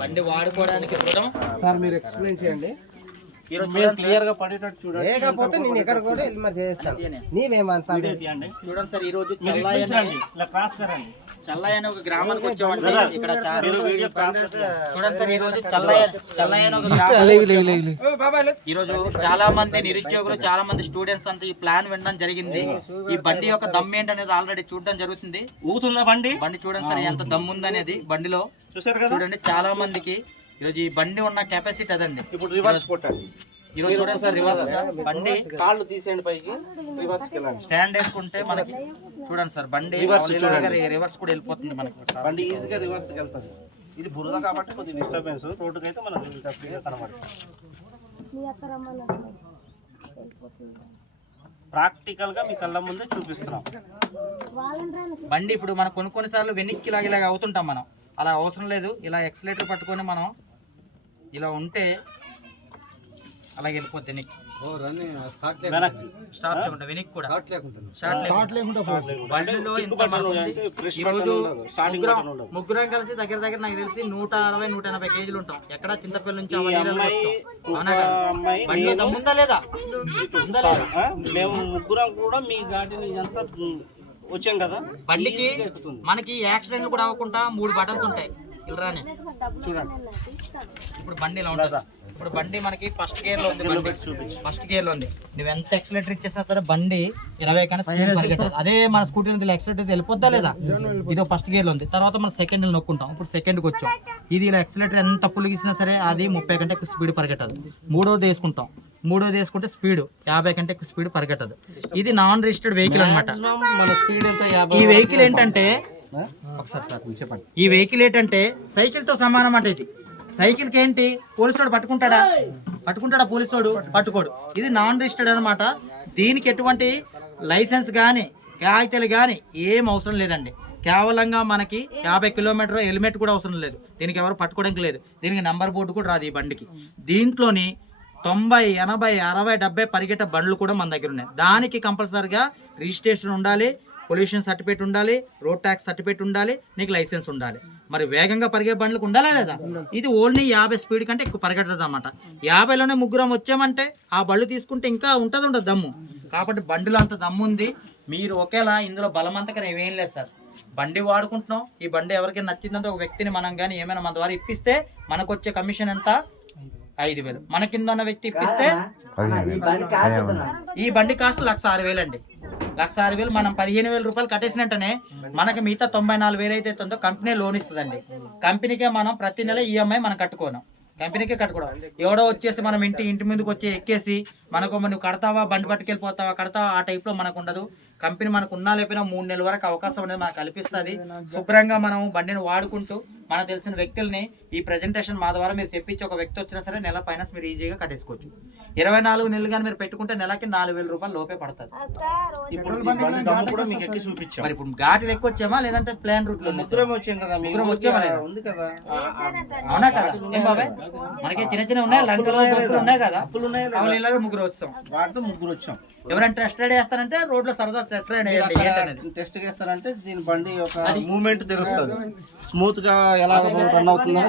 బండి వాడుకోవడానికి ఇవ్వడం సార్ మీరు ఎక్స్ప్లెయిన్ చేయండి. క్లియర్ గా పడేటట్టు చూడండి. లేకపోతే నేను ఎక్కడ కూడా వెళ్ళి మరి చేస్తాను. నీవేమంతా చూడండి సార్, ఈ రోజు చల్లయ్య అని ఒక గ్రామానికి వచ్చామండి. ఇక్కడ చూడండి సార్, ఈ రోజు చల్లయ్య అని ఒక గ్రామం. ఈ రోజు చాలా మంది నిరుద్యోగులు, చాలా మంది స్టూడెంట్స్ అంతా ఈ ప్లాన్ వినడం జరిగింది. ఈ బండి యొక్క దమ్ ఏంటనేది ఆల్రెడీ చూడడం జరుగుతుంది. ఊగుతుందా బండి చూడండి సార్ ఎంత దమ్ ఉందనేది బండిలో చూడండి. చాలా మందికి ఈరోజు ఈ బండి ఉన్న కెపాసిటీ అదండి. ఇప్పుడు రివర్స్ కొట్టండి. ఈరోజు చూడండి సార్, రివర్స్ బండి కాళ్ళు తీసేయండి పైకి, రివర్స్ స్టాండ్ వేసుకుంటే మనకి చూడండి సార్ బండి రివర్స్ కూడా వెళ్ళిపోతుంది. మనకి బండి ఈజీగా రివర్స్ వెళ్తుంది. ఇది బురద కాబట్టి కొద్దిగా డిస్టర్బెన్స్. రోడ్డుకి అయితే మనకు ఫ్రీగా కనబడుతుంది. ప్రాక్టికల్ గా మీ కళ్ళ ముందే చూపిస్తున్నాం. బండి ఇప్పుడు మనం కొన్ని సార్లు వెనక్కి ఇలాగ అవుతుంటాం. మనం అలా అవసరం లేదు. ఇలా ఎక్సలేటర్ పట్టుకొని మనం ఇలా ఉంటే అలాగే వెళ్ళిపోద్ది. ముగ్గురం కలిసి దగ్గర నాకు తెలిసి 160-180 కేజీలు ఉంటాం. ఎక్కడ చింతపల్లి నుంచి ముందా లేదా? మేము ముగ్గురం కూడా మీ గాడిని ఎంత వచ్చాం కదా. బండికి మనకి యాక్సిడెంట్లు కూడా అవ్వకుండా 3 బటన్స్ ఉంటాయి. ఇల్రాని చూడండి. ఇప్పుడు బండి ఇలా ఉంటుందా? ఇప్పుడు బండి మనకి ఫస్ట్ గేర్ లో ఉంది. ఫస్ట్ గేర్ లో ఉంది. నువ్వు ఎంత ఎక్సలేటర్ ఇచ్చేసినా సరే బండి 20 కన్నా స్పీడ్ పరిగెట్టదు. అదే మన స్కూటీ నుంచి ఎక్సలేటర్ వెళ్ళిపోద్దా లేదా? ఇది ఫస్ట్ గేర్ లో ఉంది. తర్వాత మనం సెకండ్ నొక్కుంటాం. ఇప్పుడు సెకండ్ కి వచ్చాం. ఇది ఇలా ఎక్సలేటర్ ఎంత పులిగిసినా సరే అది 30 కంటే ఎక్కువ స్పీడ్ పరిగెట్టదు. మూడోది వేసుకుంటే స్పీడ్ 50 కంటే ఎక్కువ స్పీడ్ పరిగెట్టదు. ఇది నాన్ రిజిస్టర్డ్ వెహికల్ అనమాట. ఈ వెహికల్ ఏంటంటే ఒకసారి సార్ చెప్పండి. ఈ వెహికల్ ఏంటంటే సైకిల్ తో సమానం అంటే ఇది. సైకిల్ కి ఏంటి, పోలీసుడు పట్టుకుంటాడా పోలీసుడు? పట్టుకోడు. ఇది నాన్ రిజిస్టర్డ్ అనమాట. దీనికి ఎటువంటి లైసెన్స్ కానీ కాగితాలు కానీ ఏం అవసరం లేదండి. కేవలంగా మనకి 50 కిలోమీటర్ హెల్మెట్ కూడా అవసరం లేదు. దీనికి ఎవరు పట్టుకోవడానికి లేదు. దీనికి నంబర్ బోర్డు కూడా రాదు ఈ బండికి. దీంట్లోని 90, 80, 60, 70 పరిగెట్టే బండ్లు కూడా మన దగ్గర ఉన్నాయి. దానికి కంపల్సరిగా రిజిస్ట్రేషన్ ఉండాలి, పొల్యూషన్ సర్టిఫికేట్ ఉండాలి, రోడ్ ట్యాక్స్ సర్టిఫికేట్ ఉండాలి, నీకు లైసెన్స్ ఉండాలి. మరి వేగంగా పరిగే బండ్లకు ఉండాలా లేదా? ఇది ఓన్లీ 50 స్పీడ్ కంటే ఎక్కువ పరిగెట్టదు అన్నమాట. 50లోనే ముగ్గురం వచ్చామంటే ఆ బళ్ళు తీసుకుంటే ఇంకా ఉండదు దమ్ము. కాబట్టి బండిలో అంత దమ్ము ఉంది. మీరు ఒకేలా ఇందులో బలమంతకరం ఏమేం లేదు సార్. బండి వాడుకుంటున్నాం. ఈ బండి ఎవరికైనా నచ్చిందంటే ఒక వ్యక్తిని మనం కానీ ఏమైనా మన ద్వారా ఇప్పిస్తే మనకు వచ్చే కమిషన్ ఎంత? 5,000. మన కింద ఉన్న వ్యక్తి ఇప్పిస్తే ఈ బండి కాస్ట్ 1,06,000 అండి. 1,06,000 మనం 15,000 రూపాయలు కట్టేసినట్టనే మనకి మిగతా 94,000 అయితే ఉందో కంపెనీ లోన్ ఇస్తుందండి. కంపెనీకే మనం ప్రతి నెల ఈఎంఐ మనం కట్టుకోను. కంపెనీకే కట్టుకోవడం. ఎవడో వచ్చేసి మనం ఇంటి ముందుకు వచ్చి ఎక్కేసి మనకు నువ్వు కడతావా, బండి పట్టుకెళ్ళిపోతావా, కడతావా, ఆ టైప్లో మనకు ఉండదు. కంపెనీ మనకు ఉన్నా లేకపోయినా 3 నెలల వరకు అవకాశం అనేది మనకు కల్పిస్తుంది. శుభ్రంగా మనం బండిని వాడుకుంటూ మనకు తెలిసిన వ్యక్తుల్ని ఈ ప్రెజెంటేషన్ మా ద్వారా మీరు తెప్పించి ఒక వ్యక్తి వచ్చినా సరే నెల ఫైనాన్స్ మీరు ఈజీగా కట్టేసుకోవచ్చు. 24 నెలలు కానీ మీరు పెట్టుకుంటే నెలకి 4,000 రూపాయలు లోపే పడుతుంది. మరి ఇప్పుడు ఘాట్లు ఎక్కువ వచ్చామా లేదంటే ప్లాన్ రూట్ లో ముగ్గురం వచ్చామా? అవునా కదా? ఏం బాబాయ్, మనకి చిన్న ఉన్నాయి, లంకలు ఉన్నాయి కదా, అప్పులు ఉన్నాయి. ముగ్గురు వచ్చాం. ఎవరైనా టెస్ట్ రైడ్ చేస్తారంటే రోడ్ లో సరదా టెస్ట్ రైడ్ టెస్ట్ చేస్తారంటే దీని బండి ఒక మూవ్మెంట్ తెలుస్తుంది. స్మూత్ గా ఎలా రన్ అవుతుందో